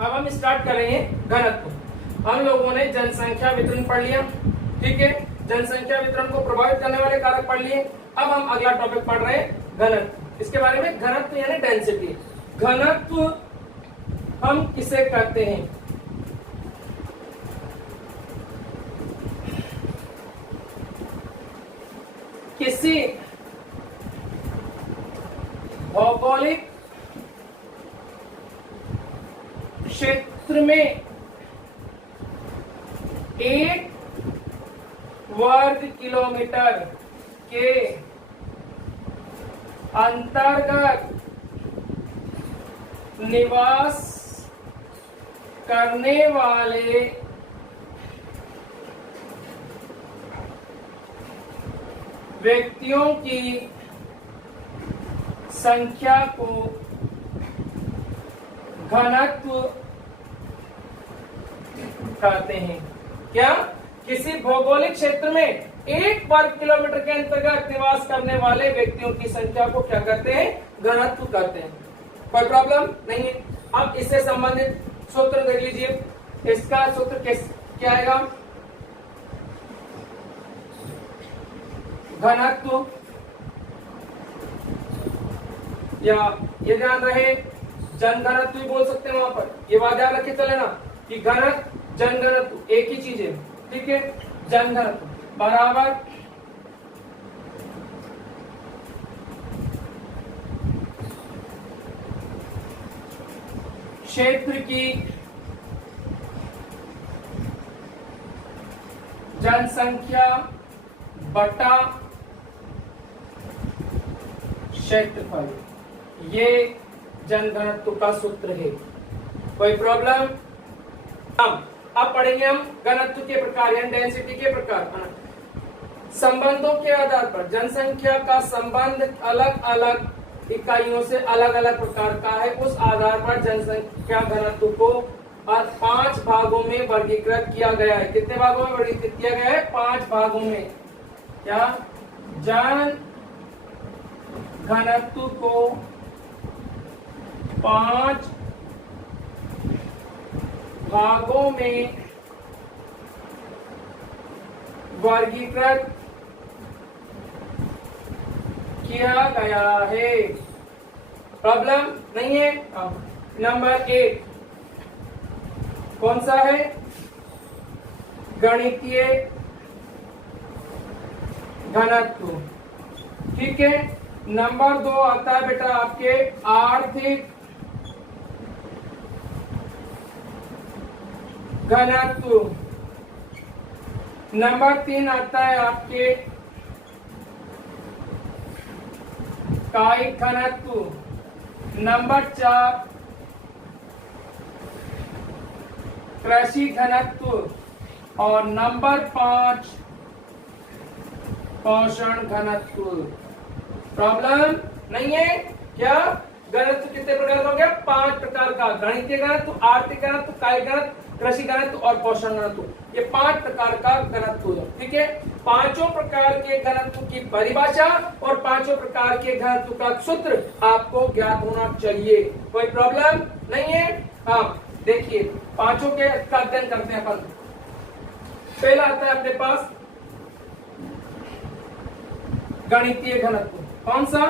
अब हम स्टार्ट करेंगे घनत्व। हम लोगों ने जनसंख्या वितरण पढ़ लिया, ठीक है, जनसंख्या वितरण को प्रभावित करने वाले कारक पढ़ लिए। अब हम अगला टॉपिक पढ़ रहे हैं घनत्व। इसके बारे में घनत्व यानी डेंसिटी। घनत्व हम किसे कहते हैं? किसी भौगोलिक क्षेत्र में 1 वर्ग किलोमीटर के अंतर्गत निवास करने वाले व्यक्तियों की संख्या को घनत्व कहते हैं। क्या? किसी भौगोलिक क्षेत्र में 1 वर्ग किलोमीटर के अंतर्गत निवास करने वाले व्यक्तियों की संख्या को क्या कहते हैं? घनत्व कहते हैं। कोई प्रॉब्लम नहीं है। अब इससे संबंधित सूत्र देख लीजिए। इसका सूत्र क्या आएगा? घनत्व, या ये ध्यान रहे जन घनत्व भी बोल सकते हैं वहां पर, ये बात ध्यान रखे चले ना कि घनत्व जन घनत्व एक ही चीज है, ठीक है। जन घनत्व बराबर क्षेत्र की जनसंख्या बटा क्षेत्रफल, ये जनघनत्व का सूत्र है। कोई प्रॉब्लम? अब पढ़ेंगे हम घनत्व के प्रकार यानी डेंसिटी के प्रकार। संबंधों के आधार पर जनसंख्या का संबंध अलग अलग इकाइयों से अलग अलग प्रकार का है। उस आधार पर जनसंख्या घनत्व को 5 भागों में वर्गीकृत किया गया है। कितने भागों में वर्गीकृत किया गया है? 5 भागों में। क्या? जन घनत्व को 5 भागों में वर्गीकृत किया गया है। प्रॉब्लम नहीं है। नंबर 1 कौन सा है? गणितीय घनत्व, ठीक है। नंबर 2 आता है बेटा आपके आर्थिक घनत्व। नंबर 3 आता है आपके कायिक घनत्व। नंबर 4 कृषि घनत्व और नंबर 5 पोषण घनत्व। प्रॉब्लम नहीं है। क्या? घनत्व कितने प्रकार का हो गया? 5 प्रकार का। गणितीय घनत्व, आर्थिक घनत्व, कायिक घनत्व, कृषि घनत्व और पोषण घनत्व, ये 5 प्रकार का घनत्व है, ठीक है। पांचों प्रकार के घनत्व की परिभाषा और पांचों प्रकार के घनत्व का सूत्र आपको ज्ञात होना चाहिए। कोई प्रॉब्लम नहीं है। हाँ, देखिए पांचों के अध्ययन करते हैं अपन। पहला आता है अपने पास गणितीय घनत्व। कौन सा?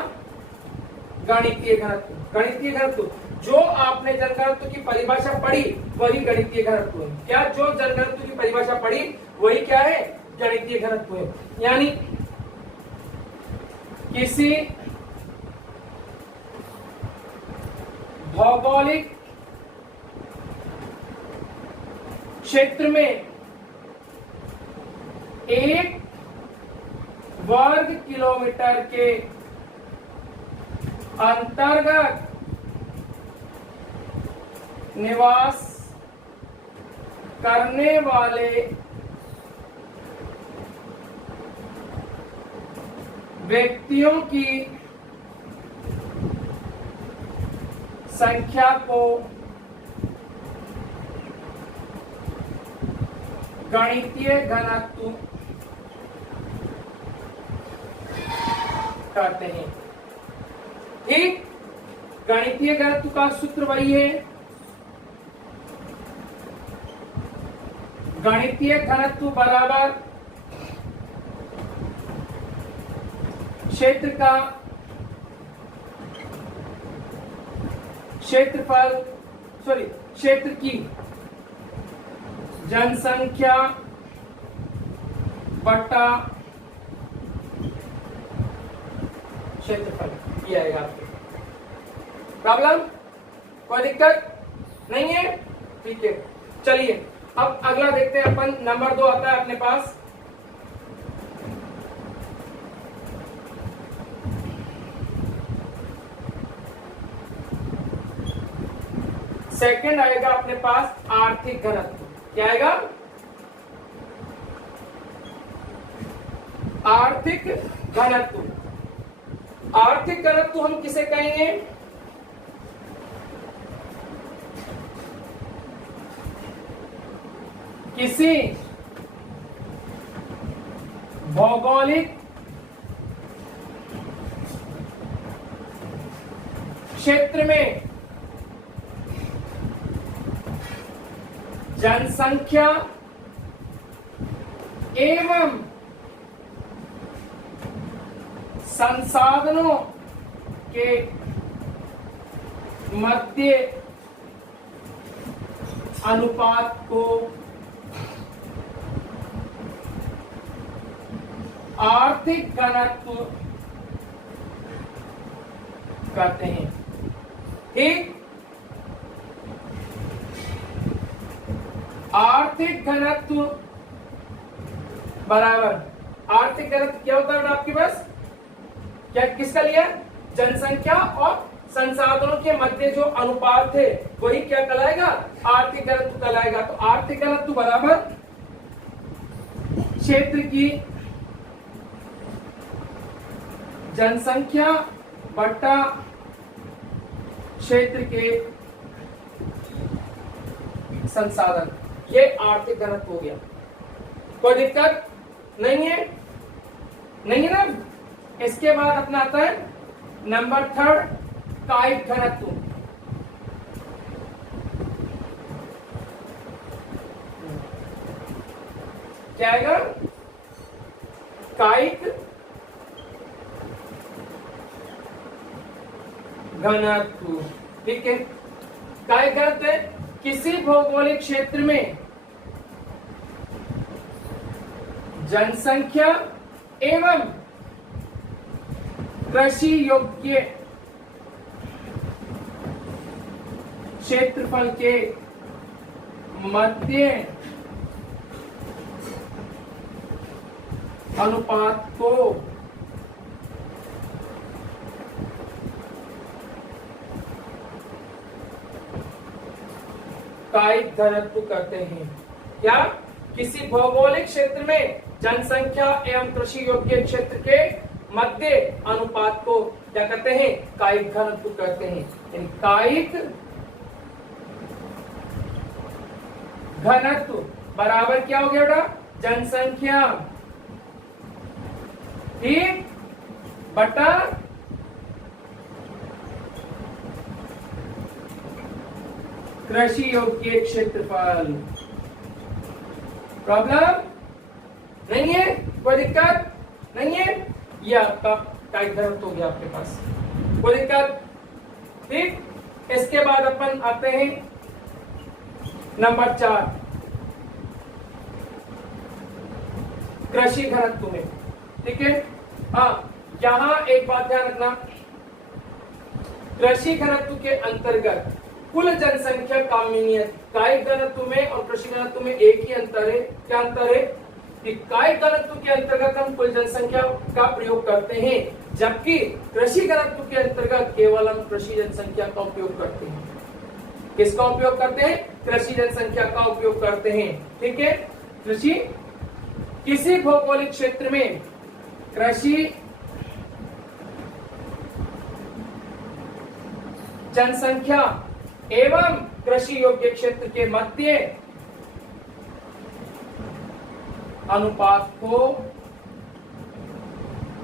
गणितीय घनत्व। गणितीय घनत्व जो आपने जनघनत्व की परिभाषा पढ़ी वही गणितीय घनत्व है। क्या? जो जनघनत्व की परिभाषा पढ़ी वही क्या है? गणितीय घनत्व है। यानी किसी भौगोलिक क्षेत्र में 1 वर्ग किलोमीटर के अंतर्गत निवास करने वाले व्यक्तियों की संख्या को गणितीय घनत्व कहते हैं। ठीक, गणितीय घनत्व का सूत्र वही है गणितीय घनत्व बराबर क्षेत्र का क्षेत्रफल क्षेत्र की जनसंख्या बटा क्षेत्रफल, ये आएगा आपके। प्रॉब्लम कोई दिक्कत नहीं है? ठीक है, चलिए अब अगला देखते हैं अपन। नंबर 2 आता है अपने पास। सेकंड आएगा अपने पास आर्थिक घनत्व। क्या आएगा? आर्थिक घनत्व। आर्थिक घनत्व हम किसे कहेंगे? किसी भौगोलिक क्षेत्र में जनसंख्या एवं संसाधनों के मध्य अनुपात को आर्थिक घनत्व कहते हैं। ठीक, आर्थिक घनत्व बराबर, आर्थिक घनत्व क्या होता है आपके पास? क्या किसका लिया? जनसंख्या और संसाधनों के मध्य जो अनुपात है वही क्या कहलाएगा? आर्थिक घनत्व कहलाएगा। तो आर्थिक घनत्व बराबर क्षेत्र की जनसंख्या बटा क्षेत्र के संसाधन, ये आर्थिक घनत्व हो गया। कोई दिक्कत नहीं है? नहीं है ना? इसके बाद अपना आता है नंबर 3 कायिक घनत्व। क्या आएगा? कायिक घनत्व। ठीक है, कायिक घनत्व है किसी भौगोलिक क्षेत्र में जनसंख्या एवं कृषि योग्य क्षेत्रफल के मध्य अनुपात को कायिक घनत्व कहते हैं। क्या? किसी भौगोलिक क्षेत्र में जनसंख्या एवं कृषि योग्य क्षेत्र के मध्य अनुपात को क्या कहते हैं? कायिक घनत्व कहते हैं। कायिक घनत्व बराबर क्या हो गया बेटा? जनसंख्या, ठीक, बटा कृषि योग्य क्षेत्रफल। प्रॉब्लम नहीं है? कोई दिक्कत नहीं है? ये आपका कायिक घनत्व हो गया आपके पास। कोई दिक्कत? ठीक, इसके बाद अपन आते हैं नंबर 4 कृषि घनत्व में। ठीक है, हाँ, यहां एक बात ध्यान रखना, कृषि घनत्व के अंतर्गत कुल जनसंख्या कामिनियत, कायिक घनत्व में और कृषि घनत्व में एक ही अंतर है। क्या अंतर है? कि कायिक घनत्व के अंतर्गत हम कुल जनसंख्या का प्रयोग करते हैं, जबकि कृषि घनत्व के अंतर्गत केवल हम कृषि जनसंख्या का उपयोग करते हैं। किसका उपयोग करते हैं? कृषि जनसंख्या का उपयोग करते हैं। ठीक है, कृषि किसी भौगोलिक क्षेत्र में कृषि जनसंख्या एवं कृषि योग्य क्षेत्र के मध्य अनुपात को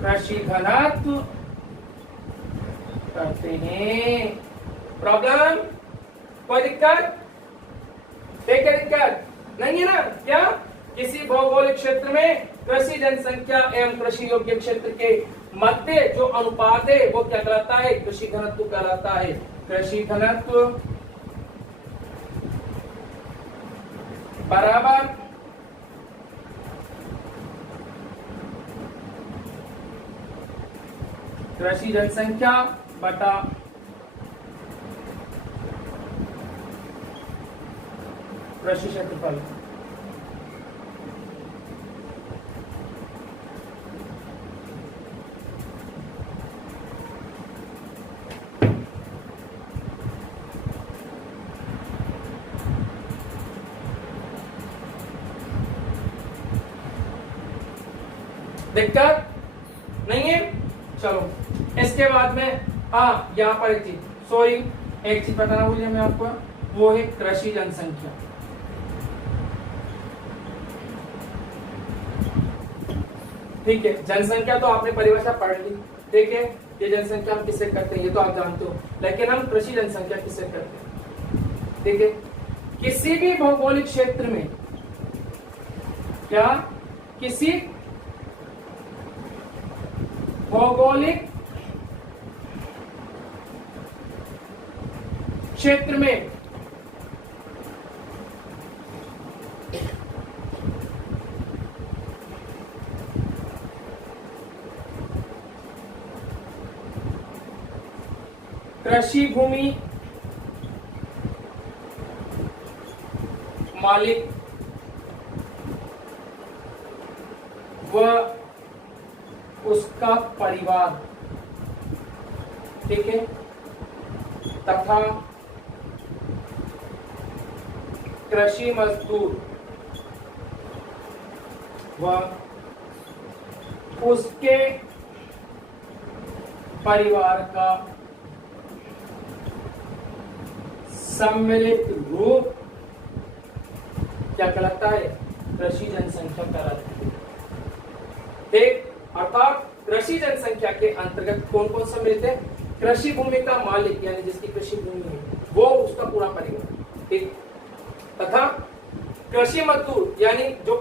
कृषि घनत्व कहते हैं। प्रॉब्लम? कोई दिक्कत? देखिए दिक्कत नहीं है ना? क्या किसी भौगोलिक क्षेत्र में कृषि जनसंख्या एवं कृषि योग्य क्षेत्र के मध्य जो अनुपात है वो क्या कहलाता है? कृषि घनत्व कहलाता है। कृषि घनत्व बराबर कृषि जनसंख्या बटा कृषि क्षेत्रफल। दिक्कत नहीं है? चलो इसके बाद में यहाँ पर एक चीज, सॉरी एक चीज बताना भूलिए मैं आपको, वो है कृषि जनसंख्या। ठीक है, जनसंख्या तो आपने परिभाषा पढ़ ली, ठीक है, ये जनसंख्या हम किससे करते हैं ये तो आप जानते हो, लेकिन हम कृषि जनसंख्या किससे करते हैं? ठीक है, किसी भी भौगोलिक क्षेत्र में क्या किसी भौगोलिक क्षेत्र में कृषि भूमि मालिक व उसका परिवार, ठीक है, तथा कृषि मजदूर व उसके परिवार का सम्मिलित रूप क्या कहलाता है? कृषि जनसंख्या कहलाता है। ठीक, अर्थात कृषि जनसंख्या के अंतर्गत कौन कौन सा मिलते हैं? कृषि भूमि का मालिक यानी जिसकी कृषि भूमि है वो उसका पूरा परिवार, ठीक, तथा कृषि मजदूर यानी जो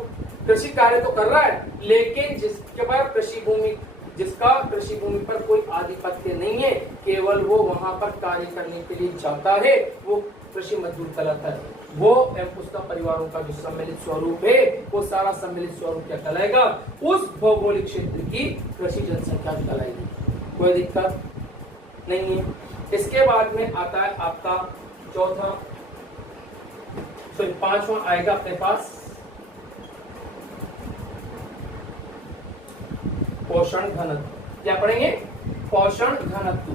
कृषि कार्य तो कर रहा है लेकिन जिसके पास कृषि भूमि, जिसका कृषि भूमि पर कोई आधिपत्य नहीं है, केवल वो वहां पर कार्य करने के लिए जाता है, वो कृषि मजदूर कहलाता है। वो एवं उसका परिवारों का जो सम्मिलित स्वरूप है वो सारा सम्मिलित स्वरूप क्या कहलाएगा? उस भौगोलिक क्षेत्र की कृषि जनसंख्या कहलाएगी। कोई दिक्कत नहीं है। इसके बाद में आता है आपका चौथा, सॉरी पांचवा आएगा अपने पास पोषण घनत्व। क्या पढ़ेंगे? पोषण घनत्व।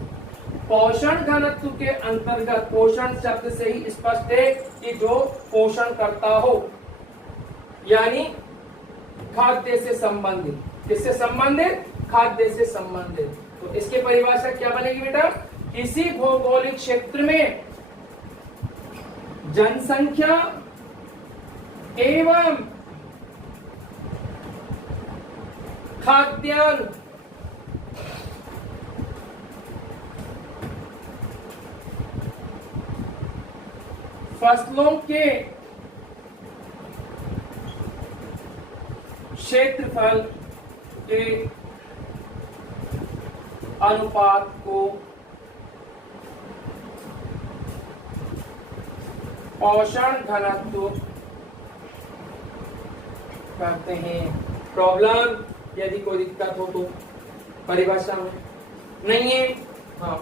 पोषण घनत्व के अंतर्गत पोषण शब्द से ही स्पष्ट है कि जो पोषण करता हो यानी खाद्य से संबंधित, किससे संबंधित? खाद्य से संबंधित। तो इसकी परिभाषा क्या बनेगी बेटा? किसी भौगोलिक क्षेत्र में जनसंख्या एवं खाद्यान्न फसलों के क्षेत्रफल के अनुपात को पोषण घनत्व कहते हैं। प्रॉब्लम यदि कोई दिक्कत हो तो परिभाषा में नहीं है। हाँ,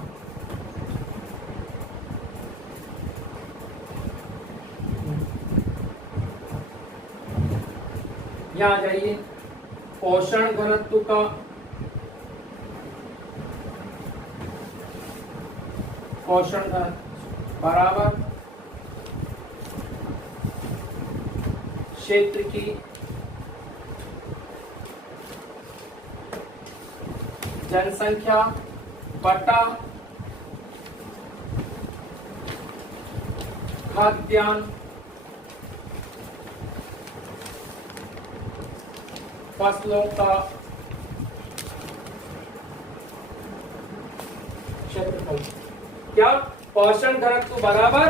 यहाँ जाइए, पोषण घनत्व का पोषण घनत्व बराबर क्षेत्र की जनसंख्या बटा खाद्यान्न फसलों का क्षेत्रफल। क्या? पोषण घनत्व बराबर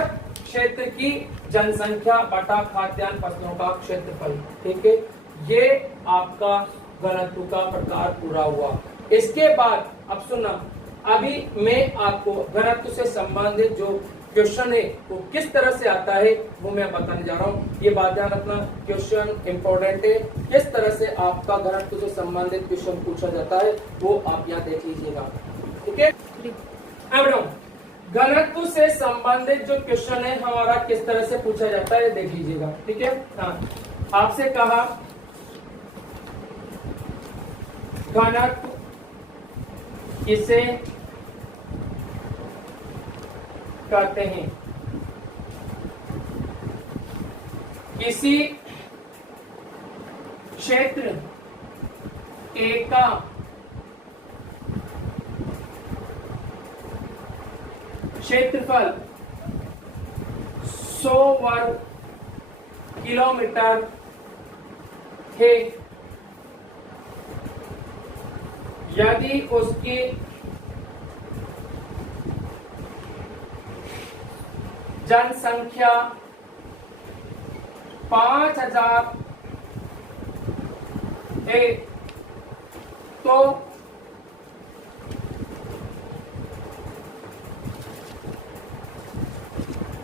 क्षेत्र की जनसंख्या बटा खाद्यान्न फसलों का क्षेत्रफल। ठीक है, ये आपका घनत्व का प्रकार पूरा हुआ। इसके बाद अब सुनना, अभी मैं आपको घनत्व से संबंधित जो क्वेश्चन है वो किस तरह से आता है वो मैं बताने जा रहा हूँ। ये बात ध्यान रखना, क्वेश्चन इंपॉर्टेंट है। किस तरह से आपका घनत्व से संबंधित क्वेश्चन पूछा जाता है वो आप यहाँ देख लीजिएगा। ठीक है, अब घनत्व से संबंधित जो क्वेश्चन है हमारा किस तरह से पूछा जाता है देख लीजिएगा। ठीक है, हाँ, आपसे कहा घनत्व किसे कहते हैं? किसी क्षेत्र A का क्षेत्रफल 100 वर्ग किलोमीटर है यदि उसकी जनसंख्या 5000 है तो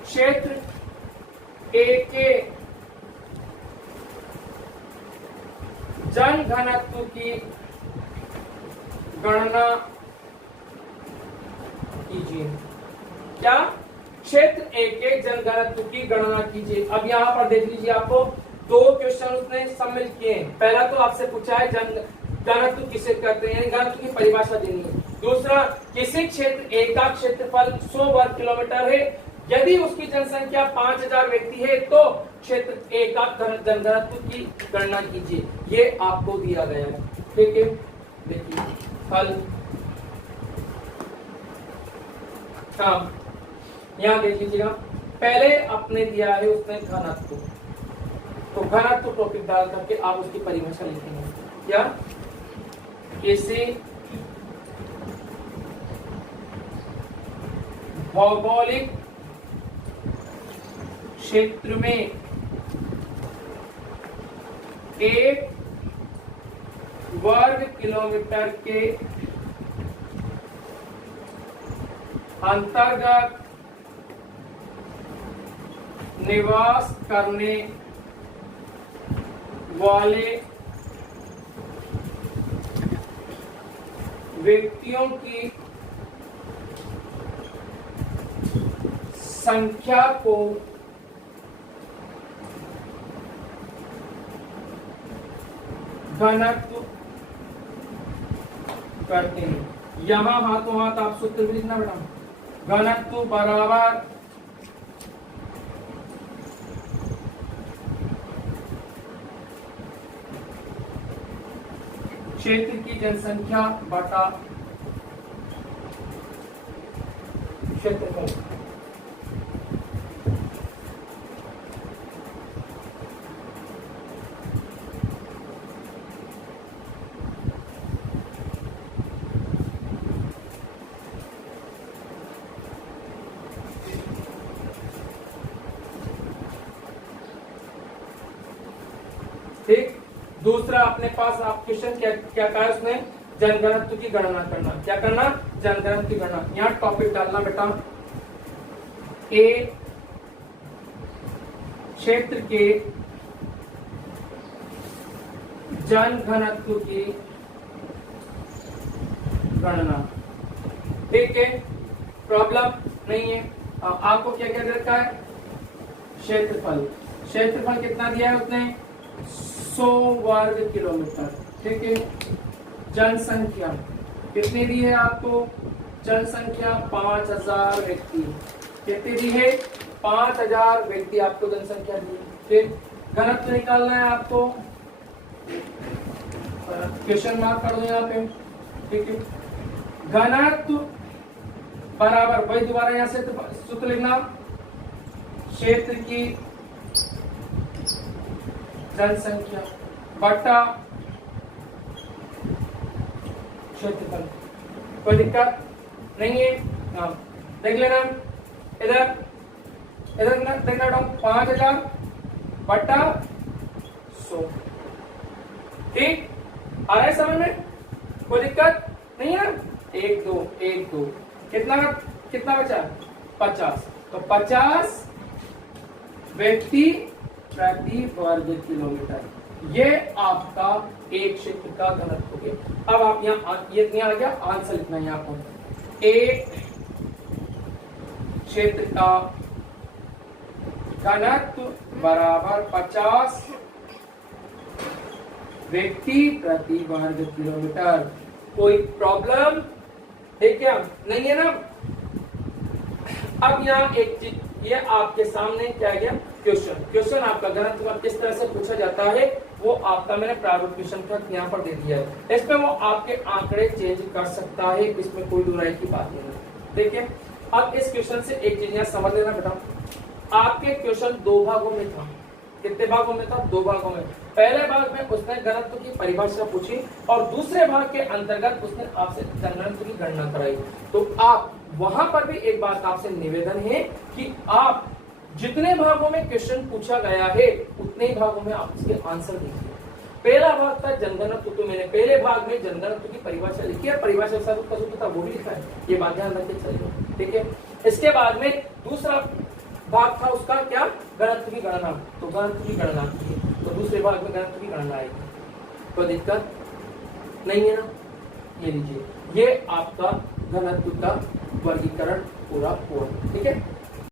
क्षेत्र A के जन घनत्व की गणना कीजिए। क्या? क्षेत्र A के जन घनत्व की गणना कीजिए। अब यहाँ पर देख लीजिए, आपको दो क्वेश्चन उसने सम्मिलित किए हैं। पहला तो आपसे पूछा है जन घनत्व किसे कहते हैं, यानी घनत्व की परिभाषा देनी है। दूसरा, किसी क्षेत्र A का क्षेत्रफल 100 वर्ग किलोमीटर है यदि उसकी जनसंख्या 5000 व्यक्ति है तो क्षेत्र A का जन घनत्व की गणना कीजिए। ये आपको दिया गया है। ठीक है, देखिए हल। हाँ, यहाँ देख लीजिएगा, पहले आपने दिया है उसने घनत्व, तो घनत्व टॉपिक डाल करके आप उसकी परिभाषा लिखेंगे। क्या? किसी भौगोलिक क्षेत्र में 1 वर्ग किलोमीटर के अंतर्गत निवास करने वाले व्यक्तियों की संख्या को घनत्व करते हैं। यहां हाथों हाथ आप सूत्र भी लिखना बेटा। घनत्व बराबर क्षेत्र की जनसंख्या बटा क्षेत्रफल। ठीक, दूसरा अपने पास आप क्वेश्चन क्या कहा है उसने? जनघनत्व की गणना करना। क्या करना? जनघनत्व की गणना। यहाँ टॉपिक डालना बेटा, ए क्षेत्र के जनघनत्व की गणना। ठीक है, प्रॉब्लम नहीं है। आपको क्या क्या दे रखा है? क्षेत्रफल। क्षेत्रफल कितना दिया है उसने? 100 वर्ग किलोमीटर। ठीक है, जनसंख्या कितनी दी है आपको? जनसंख्या 5000 व्यक्ति। कितनी दी है? 5000 व्यक्ति आपको जनसंख्या दी है। ठीक, घनत्व निकालना है आपको, क्वेश्चन मार्क कर दो यहाँ पे। ठीक है, घनत्व बराबर, वही दोबारा यहाँ से सूत्र लिखना, क्षेत्र की जनसंख्या बटा क्षेत्रफल। कोई दिक्कत नहीं है? हाँ, देख लेना इधर, इधर देखना बेटा 5000 बटा 100। ठीक, आ रहा है समझ में? कोई दिक्कत नहीं है? 1 2 1 2 कितना बचा? 50। तो 50 व्यक्ति प्रति वर्ग किलोमीटर, ये आपका एक क्षेत्र का घनत्व हो गया। अब आप यहाँ ये आ गया आंसर लिखना है आपको। एक क्षेत्र का घनत्व बराबर 50 व्यक्ति प्रति वर्ग किलोमीटर। कोई प्रॉब्लम है क्या? नहीं है ना? अब यहाँ एक चीज, ये आपके सामने क्या गया? क्वेश्चन आपका घनत्व का किस तरह से पूछा जाता है वो आपका मैंने प्रारूप क्वेश्चन का यहाँ पर दे दिया है। इसमें वो आपके आंकड़े चेंज कर सकता है, इसमें कोई दुराई की बात नहीं है। देखिए अब इस क्वेश्चन से एक चीज यहाँ समझ लेना बेटा, आपके क्वेश्चन 2 भागों में था। कितने भागों में था? 2 भागों में। पहले भाग में उसने घनत्व की परिभाषा पूछी और दूसरे भाग के अंतर्गत उसने आपसे घनत्व की गणना कराई। तो आप वहां पर भी एक बात आपसे निवेदन है कि आप जितने भागों में क्वेश्चन पूछा गया है उतने ही भागों में आप इसके आंसर दीजिए। पहला भाग था जनगणत्व, तो मैंने पहले भाग में जनगणत्व की परिभाषा लिखी है, परिभाषा के साथ उसका सूत्र था वो भी लिखा है, ये बात ध्यान रख के चलिए। ठीक है, इसके बाद में दूसरा भाग था उसका क्या? घनत्व की गणना। तो घनत्व की गणना की, तो दूसरे भाग में घनत्व की गणना आएगी। कोई दिक्कत नहीं है ना? ये लीजिए, ये आपका घनत्व का वर्गीकरण पूरा हुआ। ठीक है।